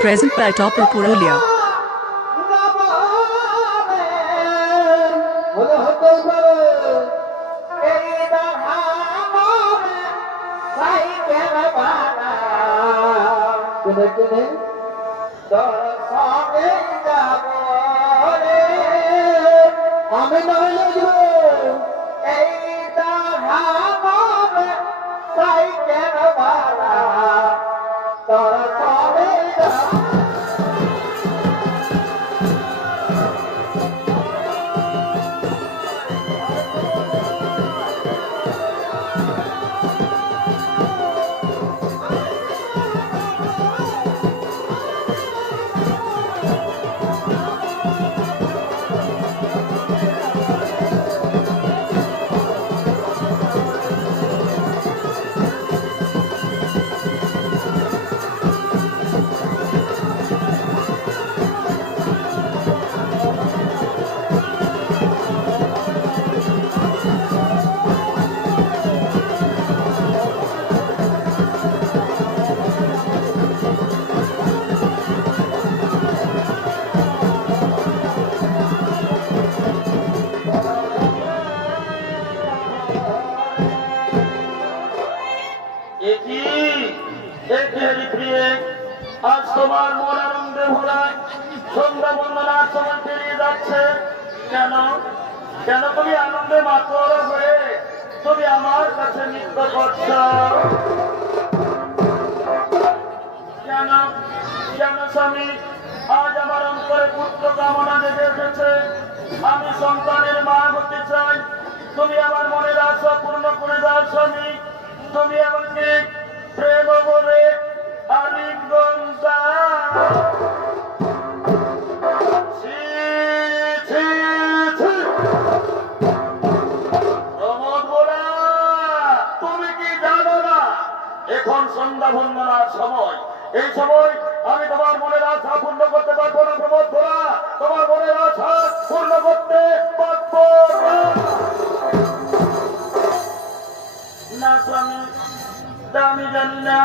Present by Topper Purulia. আমি নইলে এই দাহাবে সাইকেল বালা তোর সবে আজ তোমার মন আনন্দে ভরায় সন্ধ্যা বন্দনার সময় পেরিয়ে যাচ্ছে। কেন কেন তুমি আনন্দে মাতোয়ারা হয়ে তুমি আমার কাছে নৃত্য করছ? কেন কেন স্বামী? আজ আমার অন্তরে পুত্র কামনা জেগে এসেছে। আমি সন্তানের মা হতে চাই। তুমি আমার মনের আশা পূর্ণ করে দাও স্বামী। তুমি আমাকে প্রেম বলে আলিঙ্গন তুমি কি জানো না এখন সন্ধ্যা বন্দনার সময়? এই সময় আমি তোমার মনের আশা পূর্ণ করতে পারবো না প্রমোদ ভোলা। তোমার মনের আশা পূর্ণ করতে পারবো না স্বামী। আমি জানি না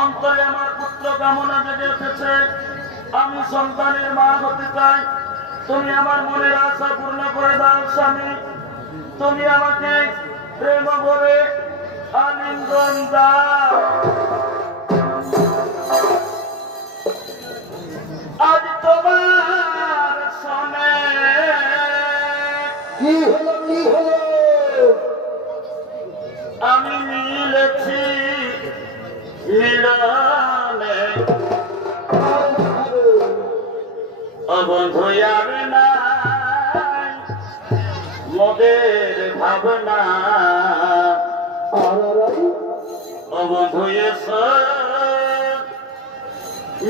অন্তরে আমার পুত্র কামনা জেগে উঠেছে। আমি সন্তানের মা হতে চাই। তুমি আমার মনের আশা পূর্ণ করে দাও স্বামী। তুমি আমাকে প্রেম ভরে আলিঙ্গন দাও। আজ তোমার সনে কি হলো কি হলো? আমি মিলেছি মিলনে অবধয়ার নাই মোদের ভাবনা অবধয়ে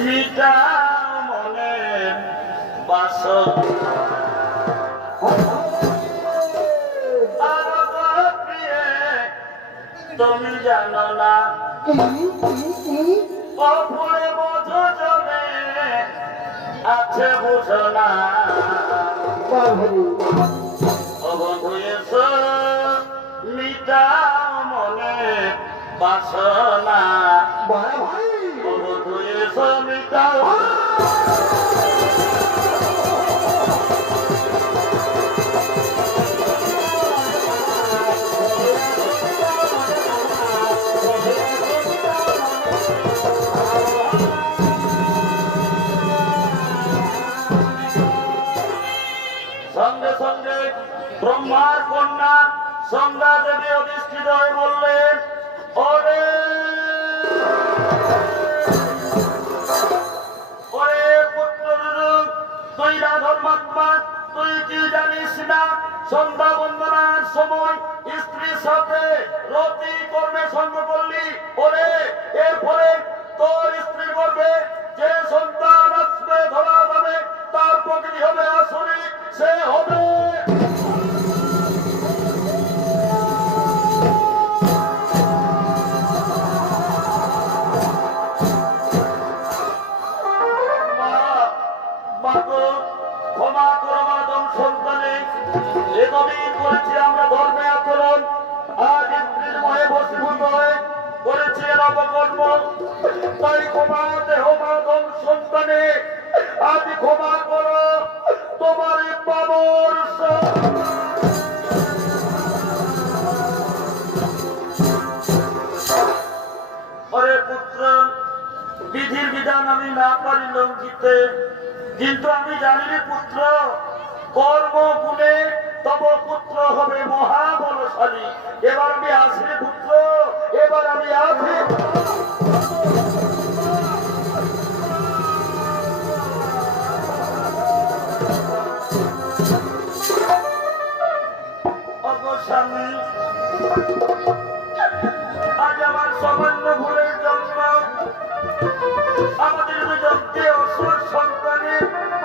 মিটা মনের বাসনা। তুমি জানো না অপরে মধু জলে আছে বুঝো না অবধুয়েছ মিটাও মনে বাসনা অবধুয়েছ মিটাও। সঙ্গে সঙ্গে ব্রহ্মার কন্যা সন্ধ্যা দেবী অধিষ্ঠিত হয়ে বললেন, ওরে ওরে পুত্র তুই ধর্মাত্মা, তুই কি জানিস না সন্ধ্যা বন্দনার সময় স্ত্রীর সাথে রতি কর্মে সঙ্গ করলি? ওরে এরপরে তোর স্ত্রী করবে যে সন্তান আসবে ধরা যাবে তার প্রকৃতি হবে আসরিক, সে হবে ক্ষমা করবাদন সন্তানে এতদিন করেছি আমরা ধর্মে আচরণ, আজ স্ত্রীর মহে বসীভূত হয়ে করেছি অপকর্ম, তাই ক্ষমা দেহ মাধব সন্তানে আজ ক্ষমা করো তোমার বাবর। ওরে পুত্র, বিধির বিধান আমি না পারি লঙ্ঘিতে, কিন্তু আমি জানি রে পুত্র, কর্ম গুণে তব পুত্র হবে মহাবলশালী। এবার আমি আসি রে পুত্র, এবার আমি আসি। স্বামী, আজ আমার সামান্য ভুলের জন্য আমাদের দুজনকে অসুর সন্তানের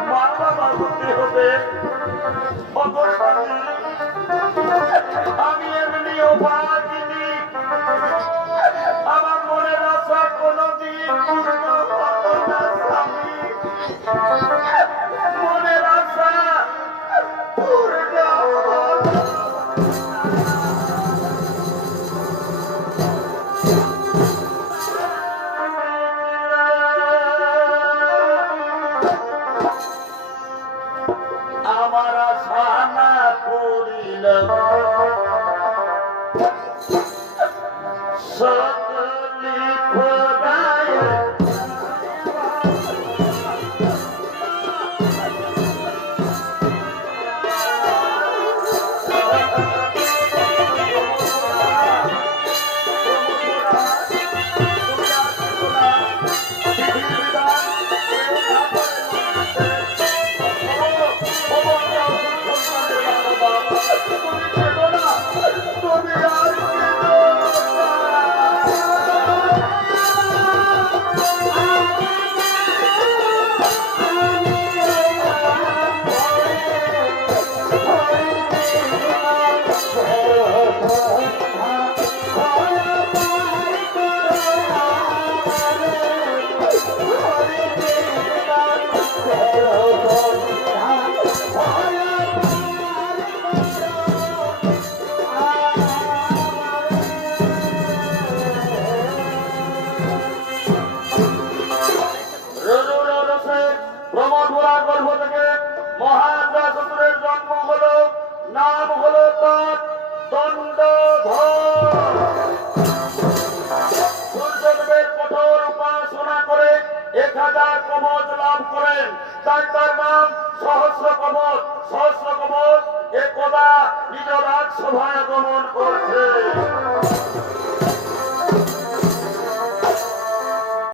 মা বাবা হতে হবে। আমি এমনি অভাগিনী, আমার মনের আশা কোনদিন পূর্ণ হতো না স্বামী, মনের আশা পূর্ণ হতো। আমার আশা না করিল সকলি খোদায়, তুমি আর ব্রহ্মধুরা গর্ভ থেকে মহাশাসুরের জন্ম হলো, নাম হলো তার দণ্ডধর। সূর্যদেবের কঠোর উপাসনা করে 1000 কবচ লাভ করেন, তাই তার নাম সহস্র কবচ। সহস্র কবচ একদা নিজ রাজসভায় আগমন করছে।